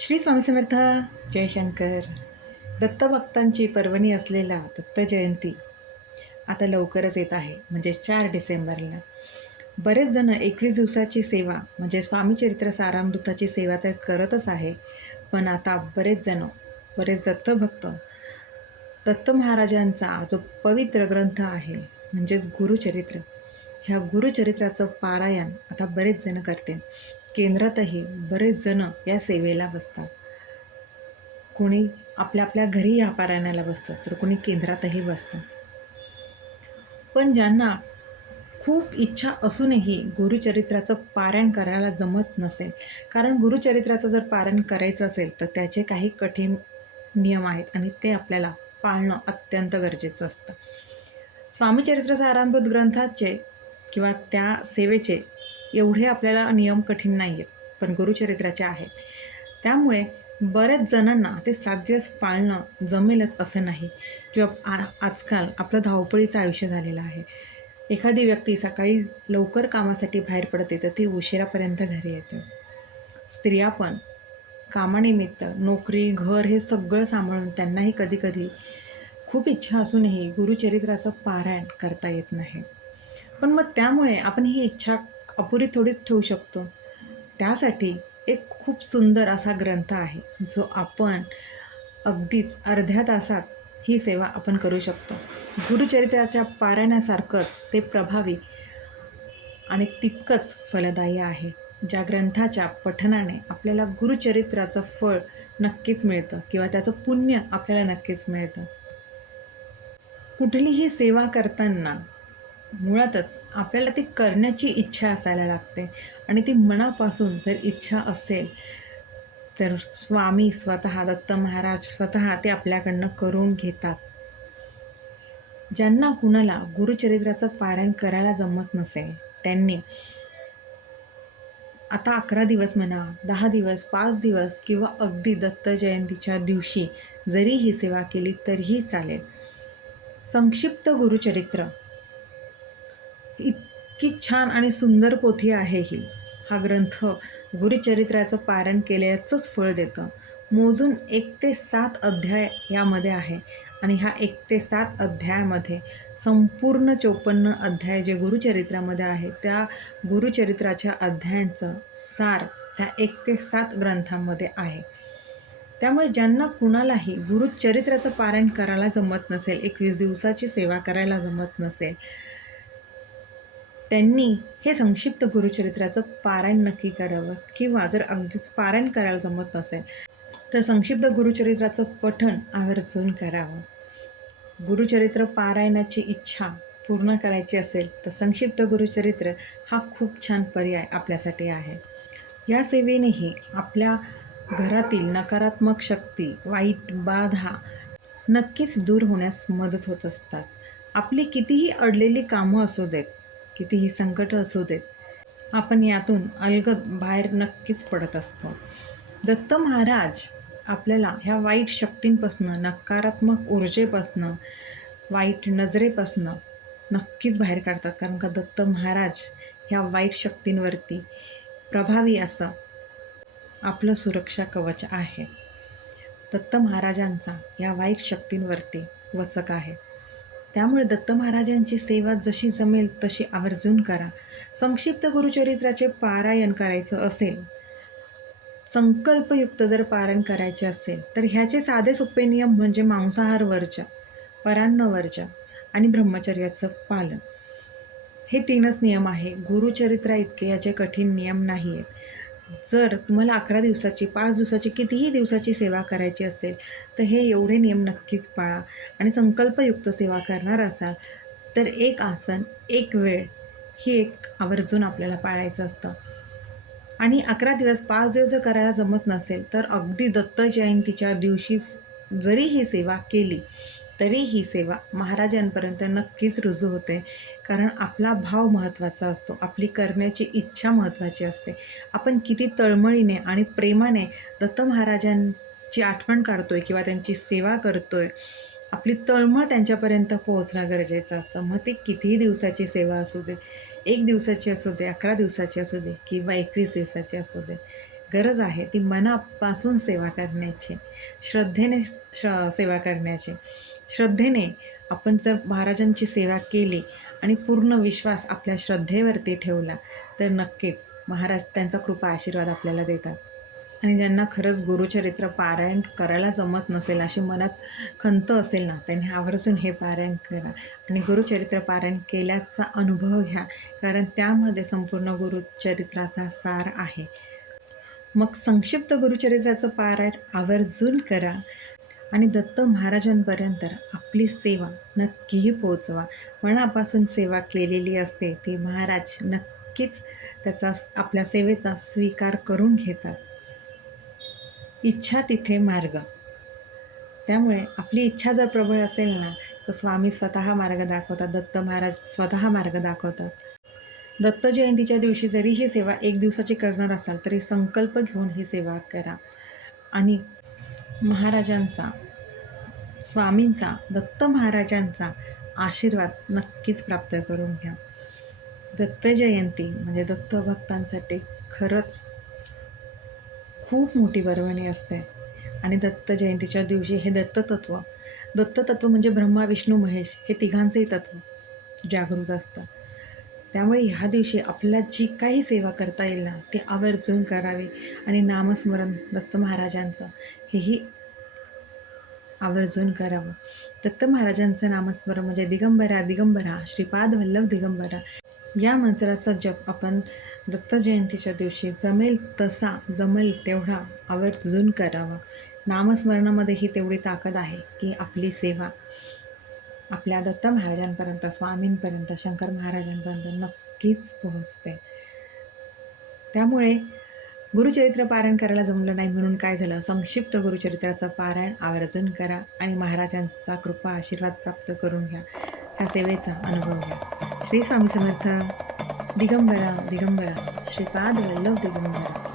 श्री स्वामी समर्थ जयशंकर दत्तभक्तांची पर्वणी असलेला दत्त जयंती आता लवकरच येत आहे म्हणजे चार डिसेंबरला. बरेच जण एकवीस दिवसाची सेवा म्हणजे स्वामीचरित्र सारामृताची सेवा तर करतच आहे पण आता बरेच जण बरेच दत्तभक्त दत्त महाराजांचा जो पवित्र ग्रंथ आहे म्हणजेच गुरुचरित्र ह्या गुरुचरित्राचं पारायण आता बरेच जण करते. केंद्रातही बरेच जण या सेवेला बसतात. कोणी आपल्या आपल्या घरी या पारायणाला बसतात तर कोणी केंद्रातही बसतात. पण ज्यांना खूप इच्छा असूनही गुरुचरित्राचं पारायण करायला जमत नसेल कारण गुरुचरित्राचं जर पारायण करायचं असेल तर त्याचे काही कठीण नियम आहेत आणि ते आपल्याला पाळणं अत्यंत गरजेचं असतं. स्वामीचरित्र सारांभूत ग्रंथाचे किंवा त्या सेवेचे एवढे आपल्याला नियम कठीण नाही आहेत पण गुरुचरित्राचे आहेत. त्यामुळे बऱ्याच जणांना ते सात दिवस पाळणं जमेलच असं नाही. किंवा आ आजकाल आपलं धावपळीचं आयुष्य झालेलं आहे. एखादी व्यक्ती सकाळी लवकर कामासाठी बाहेर पडते तर ती उशिरापर्यंत घरी येते. स्त्रिया पण कामानिमित्त नोकरी घर हे सगळं सांभाळून त्यांनाही कधीकधी खूप इच्छा असूनही गुरुचरित्राचं पारायण करता येत नाही. पण मग त्यामुळे आपण ही इच्छा अपुरी थोडीच ठेवू शकतो. त्यासाठी एक खूप सुंदर असा ग्रंथ आहे जो आपण अगदीच अर्ध्या तासात ही सेवा आपण करू शकतो. गुरुचरित्राच्या पारायणासारखंच ते प्रभावी आणि तितकंच फलदायी आहे ज्या ग्रंथाच्या पठनाने आपल्याला गुरुचरित्राचं फळ नक्कीच मिळतं किंवा त्याचं पुण्य आपल्याला नक्कीच मिळतं. कुठलीही सेवा करताना मुळातच आपल्याला ती करण्याची इच्छा असायला लागते. आणि ती मनापासून जर इच्छा असेल तर स्वामी स्वतः दत्त महाराज स्वतः ते आपल्याकडनं करून घेतात. ज्यांना कुणाला गुरुचरित्राचं पारायण करायला जमत नसेल त्यांनी आता अकरा दिवस म्हणा दहा दिवस पाच दिवस किंवा अगदी दत्त जयंतीच्या दिवशी जरी ही सेवा केली तरीही चालेल. संक्षिप्त गुरुचरित्र. इतकी छान आणि सुंदर पोथी आहे ही. हा ग्रंथ गुरुचरित्राचं पारण केल्याचंच फळ देतं. मोजून एक ते सात अध्याय यामध्ये आहे आणि ह्या एक ते सात अध्यायामध्ये संपूर्ण चोपन्न अध्याय जे गुरुचरित्रामध्ये आहे त्या गुरुचरित्राच्या अध्यायांचं सार त्या एक ते सात ग्रंथांमध्ये आहे. त्यामुळे ज्यांना कुणालाही गुरुचरित्राचं पारायण करायला जमत नसेल एकवीस दिवसाची सेवा करायला जमत नसेल त्यांनी हे संक्षिप्त गुरुचरित्राचं पारायण नक्की करावं किंवा जर अगदीच पारायण करायला जमत नसेल तर संक्षिप्त गुरुचरित्राचं पठण आवर्जून करावं. गुरुचरित्र पारायणाची इच्छा पूर्ण करायची असेल तर संक्षिप्त गुरुचरित्र हा खूप छान पर्याय आपल्यासाठी आहे. या सेवेनेही आपल्या घरातील नकारात्मक शक्ती वाईट बाधा नक्कीच दूर होण्यास मदत होत असतात. आपली कितीही अडलेली कामं असू देत कितीही संकट असू देत आपण यातून अलगद बाहेर नक्कीच पडत असतो. दत्त महाराज आपल्याला ह्या वाईट शक्तींपासनं नकारात्मक ऊर्जेपासनं वाईट नजरेपासनं नक्कीच बाहेर काढतात. कारण का दत्त महाराज ह्या वाईट शक्तींवरती प्रभावी असं आपलं सुरक्षा कवच आहे. दत्त महाराजांचा या वाईट शक्तींवरती वचक आहे. त्यामुळे दत्त महाराजांची सेवा जशी जमेल तशी आवर्जून करा. संक्षिप्त गुरुचरित्राचे पारायण करायचं असेल संकल्पयुक्त जर पारायण करायचे असेल तर ह्याचे साधे सोपे नियम म्हणजे मांसाहार वर्जा परान्न वर्जा आणि ब्रह्मचर्याचं पालन. हे तीनच नियम आहे. गुरुचरित्रा इतके याचे कठीण नियम नाही आहेत जर तुम्हाला अकरा दिवसाची पाच दिवसाची कितीही दिवसाची सेवा करायची असेल तर हे एवढे नियम नक्कीच पाळा आणि संकल्पयुक्त सेवा करणार असाल तर एक आसन एक वेळ ही एक आवर्जून आपल्याला पाळायचं असतं. आणि अकरा दिवस पाच दिवस जर करायला जमत नसेल तर अगदी दत्त जयंतीच्या दिवशी जरी ही सेवा केली तरी ही सेवा महाराजांपर्यंत नक्कीच रुजू होते. कारण आपला भाव महत्त्वाचा असतो. आपली करण्याची इच्छा महत्त्वाची असते. आपण किती तळमळीने आणि प्रेमाने दत्त महाराजांची आठवण काढतोय किंवा त्यांची सेवा करतोय आपली तळमळ त्यांच्यापर्यंत पोहोचणं गरजेचं असतं. मग ती कितीही दिवसाची सेवा असू दे एक दिवसाची असू दे अकरा दिवसाची असू दे किंवा एकवीस दिवसाची असू दे गरज आहे ती मनापासून सेवा करण्याची श्रद्धेने श सेवा करण्याची. श्रद्धेने आपण जर महाराजांची सेवा केली आणि पूर्ण विश्वास आपल्या श्रद्धेवरती ठेवला तर नक्कीच महाराज त्यांचा कृपा आशीर्वाद आपल्याला देतात. आणि ज्यांना खरंच गुरुचरित्र पारायण करायला जमत नसेल अशी मनात खंत असेल ना त्यांनी आवर्जून हे पारायण करा. आणि गुरुचरित्र पारायण केल्याचा अनुभव घ्या कारण त्यामध्ये संपूर्ण गुरुचरित्राचा सार आहे. मग संक्षिप्त गुरुचरित्राचं पारायण आवर्जून करा. आणि दत्त महाराजांपर्यंत आपली सेवा नक्कीही पोचवा मनापासून सेवा केलेली असते ती महाराज नक्कीच त्याचा आपल्या सेवेचा स्वीकार करून घेतात. इच्छा तिथे मार्ग. त्यामुळे आपली इच्छा जर प्रबळ असेल ना तर स्वामी स्वतः मार्ग दाखवतात दत्त महाराज स्वतः मार्ग दाखवतात. दत्त जयंतीच्या दिवशी जरी ही सेवा एक दिवसाची करणार असाल तरी संकल्प घेऊन ही सेवा करा. आणि महाराजांचा स्वामींचा दत्त महाराजांचा आशीर्वाद नक्कीच प्राप्त करून घ्या. दत्त जयंती म्हणजे दत्त भक्तांसाठी खरंच खूप मोठी पर्वणी असते. आणि दत्त जयंतीच्या दिवशी हे दत्ततत्व दत्ततत्व म्हणजे ब्रह्मा विष्णू महेश हे तिघांचंही तत्व जागृत असतं. त्यामुळे ह्या दिवशी आपल्याला जी काही सेवा करता येईल ना ते आवर्जून करावे आणि नामस्मरण दत्त महाराजांचं हेही आवर्जून करावं. दत्त महाराजांचं नामस्मरण म्हणजे दिगंबरा दिगंबरा श्रीपाद वल्लभ दिगंबरा. या मंत्राचा जप आपण दत्त जयंतीच्या दिवशी जमेल तसा जमेल तेवढा आवर्जून करावा. नामस्मरणामध्येही तेवढी ताकद आहे की आपली सेवा आपल्या दत्त महाराजांपर्यंत स्वामींपर्यंत शंकर महाराजांपर्यंत नक्कीच पोहोचते. त्यामुळे गुरुचरित्र पारायण करायला जमलं नाही म्हणून काय झालं? संक्षिप्त गुरुचरित्राचं पारायण आवर्जून करा आणि महाराजांचा कृपा आशीर्वाद प्राप्त करून घ्या. ह्या सेवेचा अनुभव घ्या. श्री स्वामी समर्थ दिगंबरा दिगंबरा श्रीपाद वल्लभ दिगंबरा.